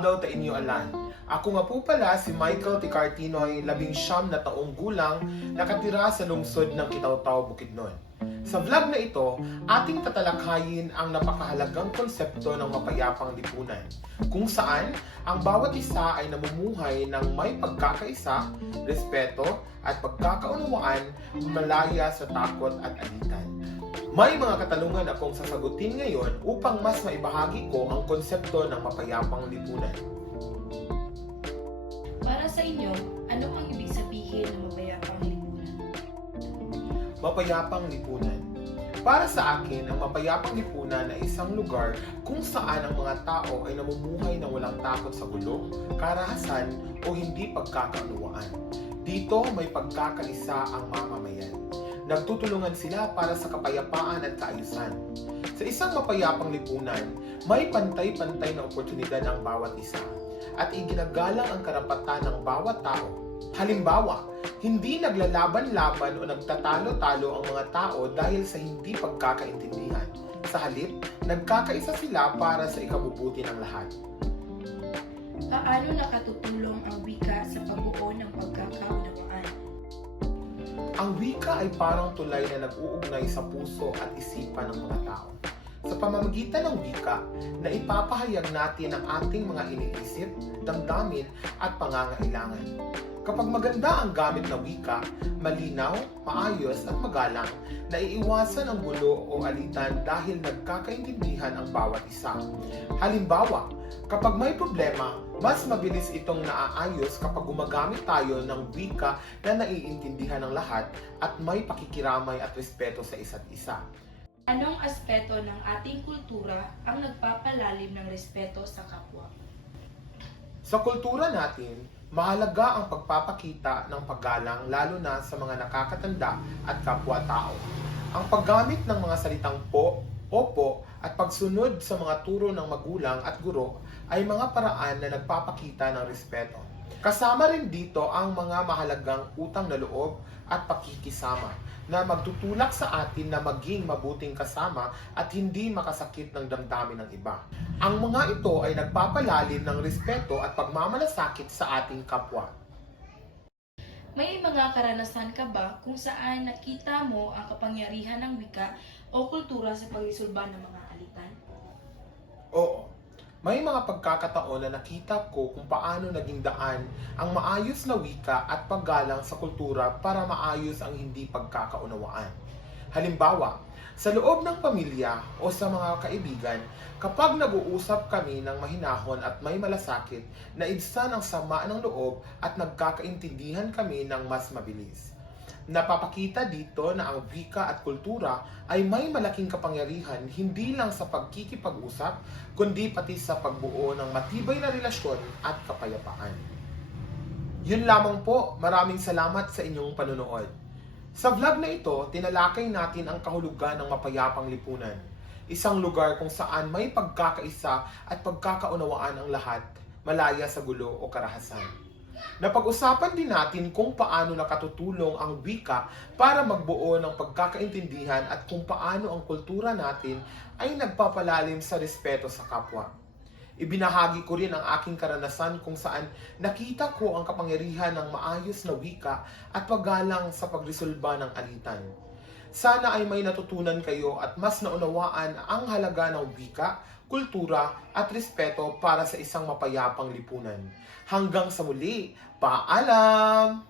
Adaldaw ta inyo alan. Ako nga po pala si Michael Ticartinoy, 19 na taong gulang, nakatira sa lungsod ng Itaw-Taw, Bukidnon. Sa vlog na ito, ating tatalakayin ang napakahalagang konsepto ng mapayapang lipunan, kung saan ang bawat isa ay namumuhay ng may pagkakaisa, respeto at pagkakaunawaan malaya sa takot at alitan. May mga katanungan akong sasagutin ngayon upang mas maibahagi ko ang konsepto ng mapayapang lipunan. Para sa inyo, ano ang ibig sabihin ng mapayapang lipunan? Mapayapang lipunan. Para sa akin, ang mapayapang lipunan ay isang lugar kung saan ang mga tao ay namumuhay ng walang takot sa gulo, karahasan o hindi pagkakaunawaan. Dito may pagkakaisa ang mamamayan. Nagtutulungan sila para sa kapayapaan at kaayusan. Sa isang mapayapang lipunan, may pantay-pantay na oportunidad ang bawat isa at iginagalang ang karapatan ng bawat tao. Halimbawa, hindi naglalaban-laban o nagtatalo-talo ang mga tao dahil sa hindi pagkakaintindihan. Sa halip, nagkakaisa sila para sa ikabubuti ng lahat. Paano nakatutulong ang wika sa pagbuo ng pagkakaunawaan? Ang wika ay parang tulay na nag-uugnay sa puso at isipan ng mga tao. Sa pamamagitan ng wika, na ipapahayag natin ang ating mga iniisip, damdamin at pangangailangan. Kapag maganda ang gamit na wika, malinaw, maayos at magalang, naiiwasan ang gulo o alitan dahil nagkakaintindihan ang bawat isa. Halimbawa, kapag may problema, mas mabilis itong naaayos kapag gumagamit tayo ng wika na naiintindihan ng lahat at may pakikiramay at respeto sa isa't isa. Anong aspeto ng ating kultura ang nagpapalalim ng respeto sa kapwa? Sa kultura natin, mahalaga ang pagpapakita ng paggalang lalo na sa mga nakakatanda at kapwa-tao. Ang paggamit ng mga salitang po, opo at pagsunod sa mga turo ng magulang at guro ay mga paraan na nagpapakita ng respeto. Kasama rin dito ang mga mahalagang utang na loob at pakikisama na magtutulak sa atin na maging mabuting kasama at hindi makasakit ng damdamin ng iba. Ang mga ito ay nagpapalalim ng respeto at pagmamalasakit sa ating kapwa. May mga karanasan ka ba kung saan nakita mo ang kapangyarihan ng wika o kultura sa pagresolba ng mga alitan? Oo. May mga pagkakataon na nakita ko kung paano naging daan ang maayos na wika at paggalang sa kultura para maayos ang hindi pagkakaunawaan. Halimbawa, sa loob ng pamilya o sa mga kaibigan, kapag nag-uusap kami ng mahinahon at may malasakit, naibsan ang sama ng loob at nagkakaintindihan kami ng mas mabilis. Napapakita dito na ang wika at kultura ay may malaking kapangyarihan hindi lang sa pagkikipag-usap, kundi pati sa pagbuo ng matibay na relasyon at kapayapaan. Yun lamang po, maraming salamat sa inyong panunood. Sa vlog na ito, tinalakay natin ang kahulugan ng mapayapang lipunan. Isang lugar kung saan may pagkakaisa at pagkakaunawaan ang lahat, malaya sa gulo o karahasan. Napag-usapan din natin kung paano nakatutulong ang wika para magbuo ng pagkakaintindihan at kung paano ang kultura natin ay nagpapalalim sa respeto sa kapwa. Ibinahagi ko rin ang aking karanasan kung saan nakita ko ang kapangyarihan ng maayos na wika at paggalang sa pagresolba ng alitan. Sana ay may natutunan kayo at mas naunawaan ang halaga ng wika, kultura at respeto para sa isang mapayapang lipunan. Hanggang sa muli, paalam!